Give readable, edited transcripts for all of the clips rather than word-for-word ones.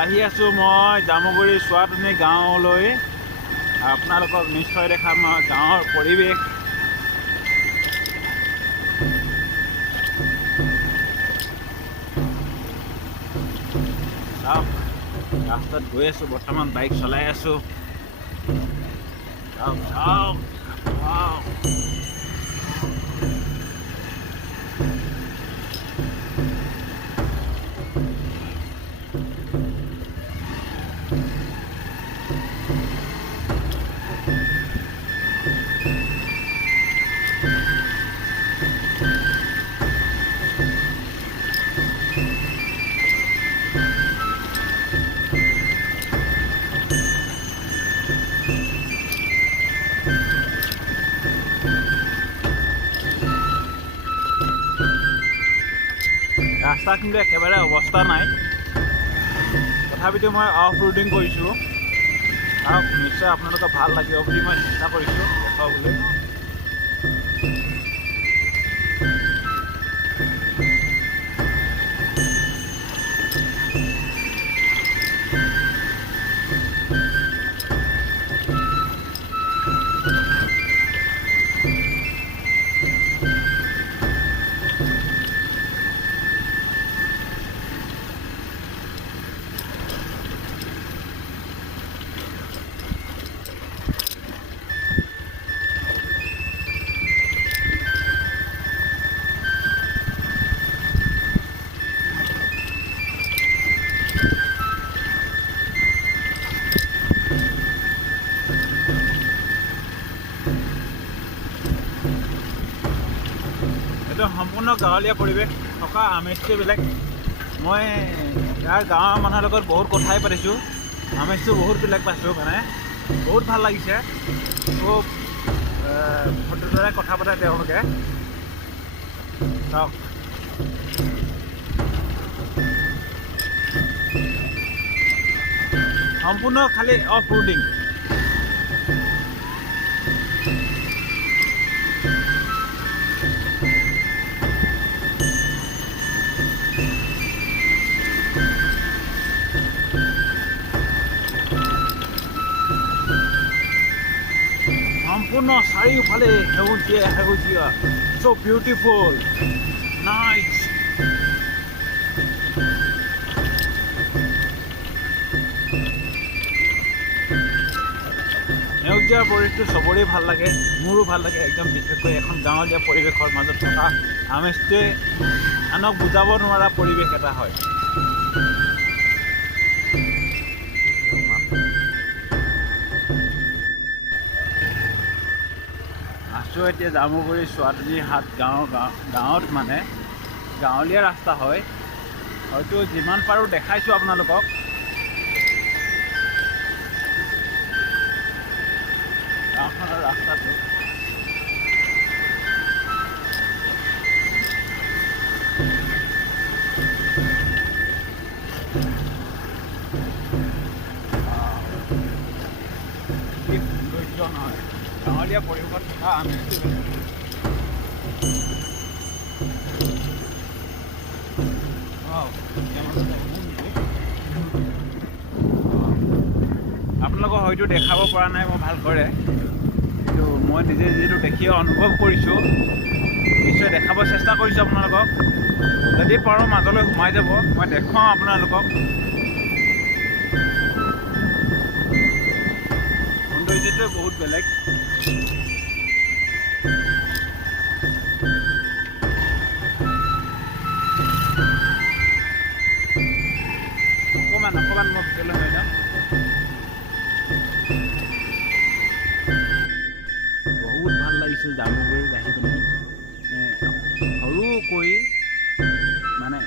আহি আছোঁ মই জামুগুৰি সুৱাতনি গাঁৱলৈ। আপোনালোকক নিশ্চয় দেখাম গাঁৱৰ পৰিৱেশ। চাওক, ৰাস্তাত গৈ আছোঁ, বৰ্তমান বাইক চলাই আছোঁ। চাওক চাওক, ৰাস্তা কিন্তু একেবাৰে অৱস্থা নাই, তথাপিতো মই অফ ৰোডিং কৰিছোঁ। চাওক, নিশ্চয় আপোনালোকক ভাল লাগিব বুলি মই চেষ্টা কৰিছোঁ দেখুৱাবলৈ। এইটো সম্পূৰ্ণ গাঁৱলীয়া পৰিৱেশ থকা আমেজটোৱে বেলেগ। মই ইয়াৰ গাঁৱৰ মানুহৰ লগত বহুত কথাই পাতিছোঁ, আমেজটো বহুত বেলেগ পাইছোঁ, মানে বহুত ভাল লাগিছে। খুব ভদ্ৰতাৰে কথা পাতে তেওঁলোকে। চাওক, সম্পূৰ্ণ খালি অফ ৰোডিং। সম্পূৰ্ণ চাৰিওফালে সেউজীয়া সেউজীয়া, চ' বিউটিফুল, নাইচ। সেউজীয়া পৰিৱেশটো চবৰে ভাল লাগে, মোৰো ভাল লাগে একদম। বিশেষকৈ এখন গাঁৱলীয়া পৰিৱেশৰ মাজত থকা আমেজটোৱে আনক বুজাব নোৱাৰা পৰিৱেশ এটা হয়। আছোঁ এতিয়া জামুগুৰি সুৱাতনি হাট গাঁৱত, মানে গাঁৱলীয়া ৰাস্তা হয়। হয়তো যিমান পাৰোঁ দেখাইছোঁ আপোনালোকক। গাঁওখনৰ ৰাস্তাটো কি সৌন্দৰ্য নহয়, গাঁৱলীয়া পৰিৱেশত থকা আমেজটো বেলেগ। আপোনালোকক হয়তো দেখাব পৰা নাই মই ভালদৰে, কিন্তু মই নিজে যিটো দেখি অনুভৱ কৰিছোঁ, নিশ্চয় দেখাব চেষ্টা কৰিছোঁ আপোনালোকক। যদি পাৰোঁ মাজলৈ সোমাই যাব, মই দেখুৱাওঁ আপোনালোকক। সৌন্দৰ্যটোৱে বহুত বেলেগ। অকণমান মই ভিতৰলৈ লৈ যাম। বহুত ভাল লাগিছিল জামুগুৰিত আহি পিনি। সৰুকৈ মানে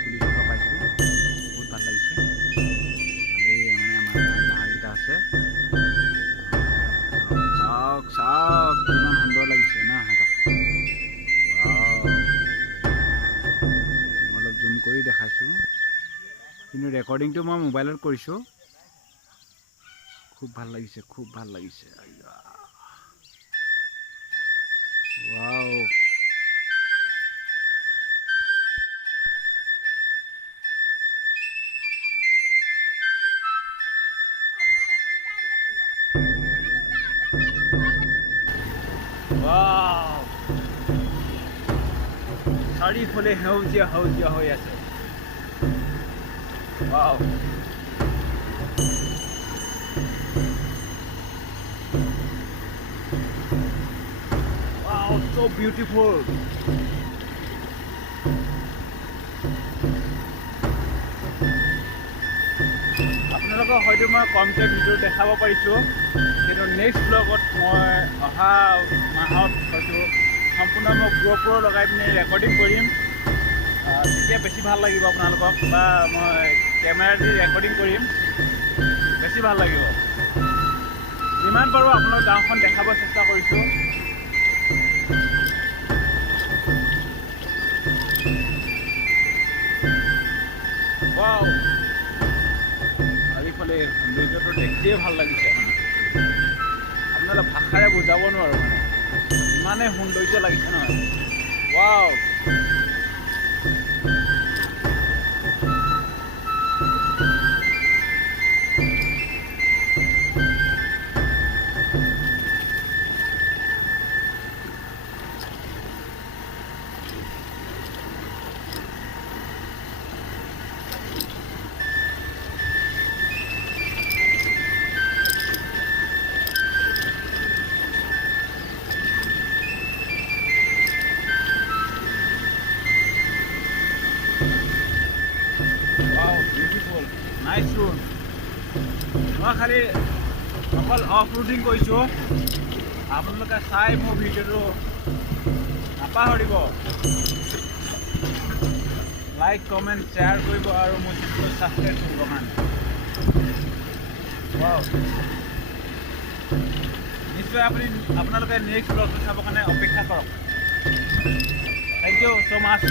খুলি থকা পাইছোঁ, বহুত ভাল লাগিছে। খালি মানে আমাৰ জাহাজকেইটা আছে। চাওক চাওক, কিমান সুন্দৰ লাগিছে না সিহঁতক। মই অলপ জুম কৰি দেখাইছোঁ, কিন্তু ৰেকৰ্ডিংটো মই মোবাইলত কৰিছোঁ। খুব ভাল লাগিছে, খুব ভাল লাগিছে। ৱাও। চাৰিওফালে সেউজীয়া সেউজীয়া হৈ আছে। Wow, wow, so beautiful। আপোনালোকক হয়তো মই কমকৈ ভিডিঅ' দেখাব পাৰিছোঁ, কিন্তু নেক্সট ব্লগত মই অহা মাহত হয়তো সম্পূৰ্ণ মই GoPro লগাই পিনে ৰেকৰ্ডিং কৰিম। তেতিয়া বেছি ভাল লাগিব আপোনালোকক, বা মই কেমেৰা দি ৰেকৰ্ডিং কৰিম, বেছি ভাল লাগিব। যিমান পাৰোঁ আপোনালোক গাঁওখন দেখাব চেষ্টা কৰিছোঁ। ৱাও, চাৰিওফালে সৌন্দৰ্যটো দেখিয়ে ভাল লাগিছে। মানে আপোনালোকে ভাষাৰে বুজাব নোৱাৰোঁ, মানে ইমানেই সৌন্দৰ্য লাগিছে নহয়। Wow, beautiful, nice root. মই খালি অকল অফ ৰোডিং কৰিছোঁ, আপোনালোকে চাই মোৰ ভিডিঅ'টো নাপাহৰিব। লাইক, কমেণ্ট, শ্বেয়াৰ কৰিব আৰু মোৰ চেনেলটো ছাবস্ক্ৰাইব কৰিব কাৰণে। নিশ্চয় আপোনালোকে নেক্সট ব্লগটো চাবৰ কাৰণে অপেক্ষা কৰক। থেংক ইউ ছ' মাছ।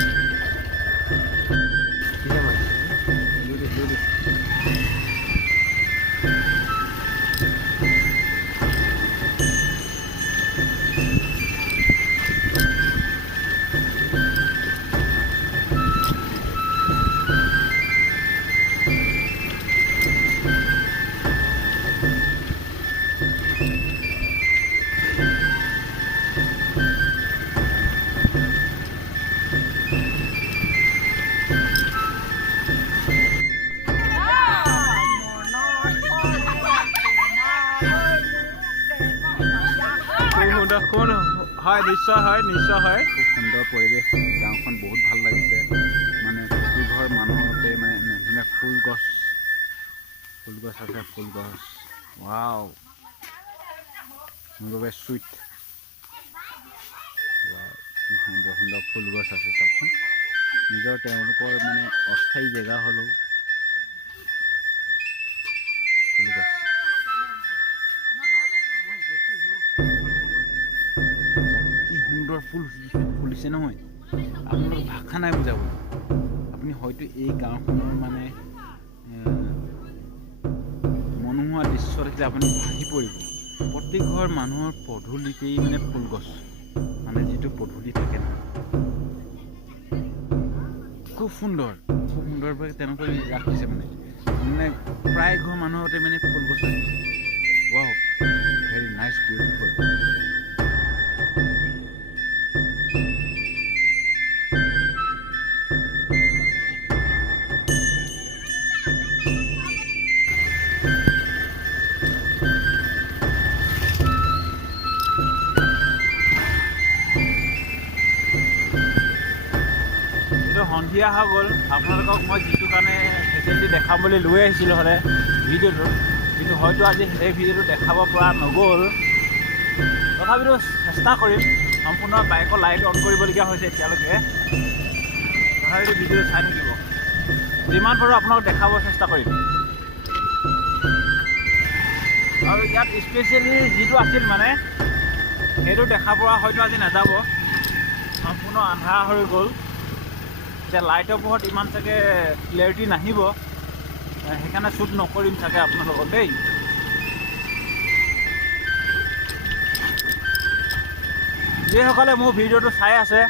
হয়, নিশ্চয় হয়, নিশ্চয় হয়। খুব সুন্দৰ পৰিৱেশ, গাঁওখন বহুত ভাল লাগিছে। মানে প্ৰতিঘৰ মানুহতে মানে ধুনীয়া ফুল গছ আছে, ফুল গছ। ৱাও, মোৰ বাবে চুইট। কি সুন্দৰ সুন্দৰ ফুল গছ আছে চাওকচোন। নিজৰ তেওঁলোকৰ মানে অস্থায়ী জেগা হ'লেও ফুল গছ। কি সুন্দৰ ফুল ফুলিছে নহয়, আপোনালোকৰ ভাষা নাই বুজাবলৈ। আপুনি হয়তো এই গাঁওখনৰ মানে মনোমোহা দৃশ্য দেখিলে আপুনি ভাগি পৰিব। প্ৰত্যেক ঘৰ মানুহৰ পদূলিতেই মানে ফুল গছ, মানে যিটো পদূলি থাকে ন, খুব সুন্দৰভাৱে তেনেকৈ ৰাখিছে। মানে প্ৰায় ঘৰ মানুহতে মানে ফুল গছ ৰাখিছে। Wow, very nice, beautiful. সন্ধিয়া হৈ গ'ল। আপোনালোকক মই যিটো কাৰণে ফেচিলিটি দেখাম বুলি লৈ আহিছিলোঁ হ'লে ভিডিঅ'টো, কিন্তু হয়তো আজি সেই ভিডিঅ'টো দেখাব পৰা নগ'ল। তথাপিতো চেষ্টা কৰিম। সম্পূৰ্ণ বাইকৰ লাইট অন কৰিবলগীয়া হৈছে এতিয়ালৈকে, তথাপিতো ভিডিঅ'টো চাই থাকিব। যিমান পাৰোঁ আপোনালোকক দেখাব চেষ্টা কৰিম। আৰু ইয়াত স্পেচিয়েলি যিটো আছিল মানে সেইটো দেখা পোৱা হয়তো আজি নাযাব, সম্পূৰ্ণ আন্ধাৰ হৈ গ'ল। এতিয়া লাইটৰ পোহৰত ইমান চাগে ক্লিয়াৰিটি নাহিব, সেইকাৰণে শ্বুট নকৰিম চাগে আপোনালোকক দেই। যিসকলে মোৰ ভিডিঅ'টো চাই আছে,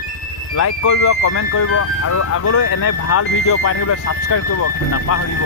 লাইক কৰিব, কমেণ্ট কৰিব, আৰু আগলৈ এনে ভাল ভিডিঅ' পাই থাকিবলৈ ছাবস্ক্ৰাইব কৰিব কিন্তু নাপাহৰিব।